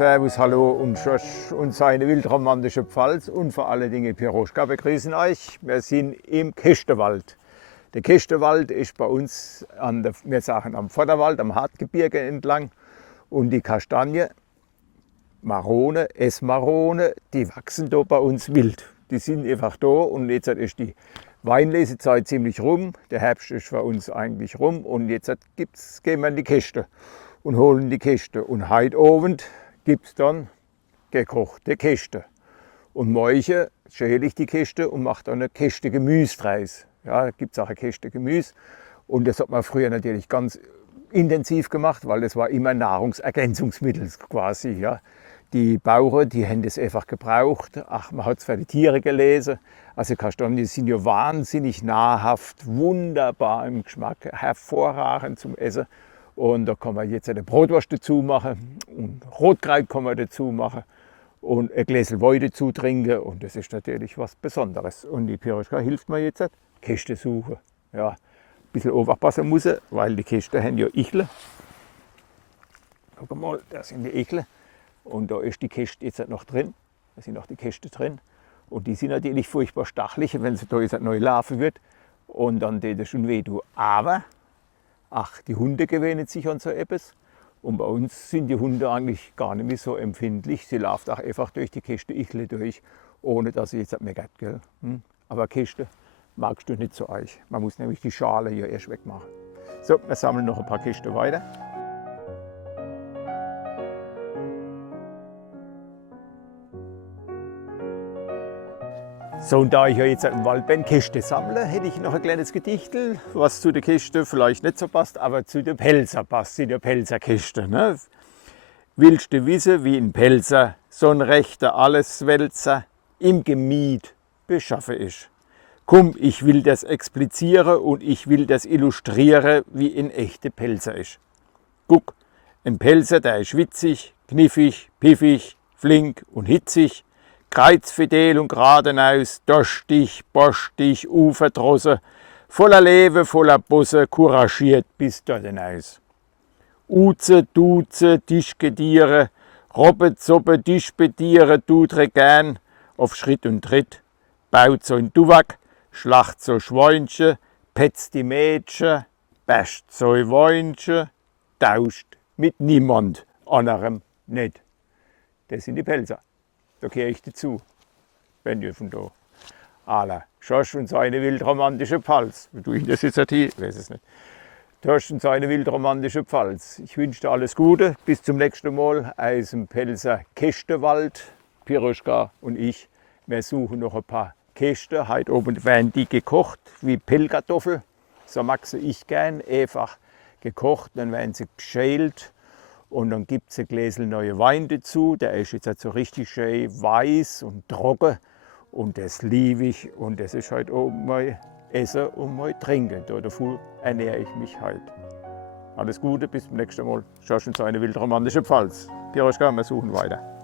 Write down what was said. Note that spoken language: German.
Servus, Hallo und Schorsch und seine wildromantische Pfalz und vor allen Dingen Piroschka begrüßen euch. Wir sind im Kestewald. Der Kestewald ist bei uns wir sagen am Vorderwald, am Hartgebirge entlang. Und die Kastanie, Marone, Essmarone, die wachsen da bei uns wild. Die sind einfach da und jetzt ist die Weinlesezeit ziemlich rum. Der Herbst ist für uns eigentlich rum und jetzt gehen wir in die Käste und holen die Käste. Und heute Abend gibt es dann gekochte Käste. Und morgen schäle ich die Käste und mache dann eine Käste Gemüse draus. Ja, da gibt es auch eine Käste Gemüse. Und das hat man früher natürlich ganz intensiv gemacht, weil das war immer Nahrungsergänzungsmittel quasi. Ja. Die Bauern, die haben das einfach gebraucht. Ach, man hat es für die Tiere gelesen. Also Kastanien sind ja wahnsinnig nahrhaft, wunderbar im Geschmack, hervorragend zum Essen. Und da kann man jetzt eine Brotwurst dazu machen und Rotkraut kann man dazu machen und ein Gläschen Wein dazu trinken. Und das ist natürlich was Besonderes. Und die Piroschka hilft mir jetzt, Käste suchen. Ja, ein bisschen aufpassen muss, weil die Käste haben ja Ichle. Guck mal, da sind die Ichle. Und da ist die Käste jetzt noch drin. Da sind noch die Käste drin. Und die sind natürlich furchtbar stachelig, wenn sie da jetzt neu laufen wird. Und dann tut es schon weh. Aber ach, die Hunde gewöhnen sich an so etwas. Und bei uns sind die Hunde eigentlich gar nicht mehr so empfindlich. Sie laufen auch einfach durch die Käste Ichle durch, ohne dass sie jetzt meckert. Gell? Aber Käste magst du nicht so euch. Man muss nämlich die Schale hier erst wegmachen. So, wir sammeln noch ein paar Käste weiter. So, und da ich ja jetzt im Wald bin, Käste sammle, hätte ich noch ein kleines Gedichtel, was zu der Käste vielleicht nicht so passt, aber zu der Pelzer passt, zu der Pelzerkäste. Ne? Willst du wissen, wie ein Pelzer, so ein rechter Alleswälzer, im Gemiet beschaffen ist? Komm, ich will das explizieren und ich will das illustrieren, wie ein echter Pelzer ist. Guck, ein Pelzer, der ist witzig, kniffig, piffig, flink und hitzig, kreuzfidel und geradeaus, dorstig, borstig, uverdrossen, voller Leben, voller Busse, couragiert bis dort hinaus. Uze, Duze, Tischgediere, Robbe, Zoppe, Tischbediere, Dudre gern, auf Schritt und Tritt, baut so ein Duwak, schlacht so Schweinchen, petzt die Mädchen, bascht so ein Weinchen, tauscht mit niemand anderem nicht. Das sind die Pelzer. Da gehöre ich dazu, wenn ihr von da. Ala, Schorsch und seine wildromantische Pfalz. Wie tue ich das jetzt hier? Ich weiß es nicht. Schorsch und seine wildromantische Pfalz. Ich wünsche dir alles Gute. Bis zum nächsten Mal aus dem Pelzer Kästewald. Piroschka und ich. Wir suchen noch ein paar Käste. Heute oben werden die gekocht wie Pellkartoffel. So mag sie ich gern. Einfach gekocht, dann werden sie geschält. Und dann gibt es ein Gläschen neuen Wein dazu. Der ist jetzt so richtig schön weiß und trocken. Und das liebe ich. Und das ist heute oben mein Essen und mein Trinken. Davon ernähre ich mich heute. Alles Gute, bis zum nächsten Mal. Schorsch und seine wildromantische Pfalz. Piroschka, wir suchen weiter.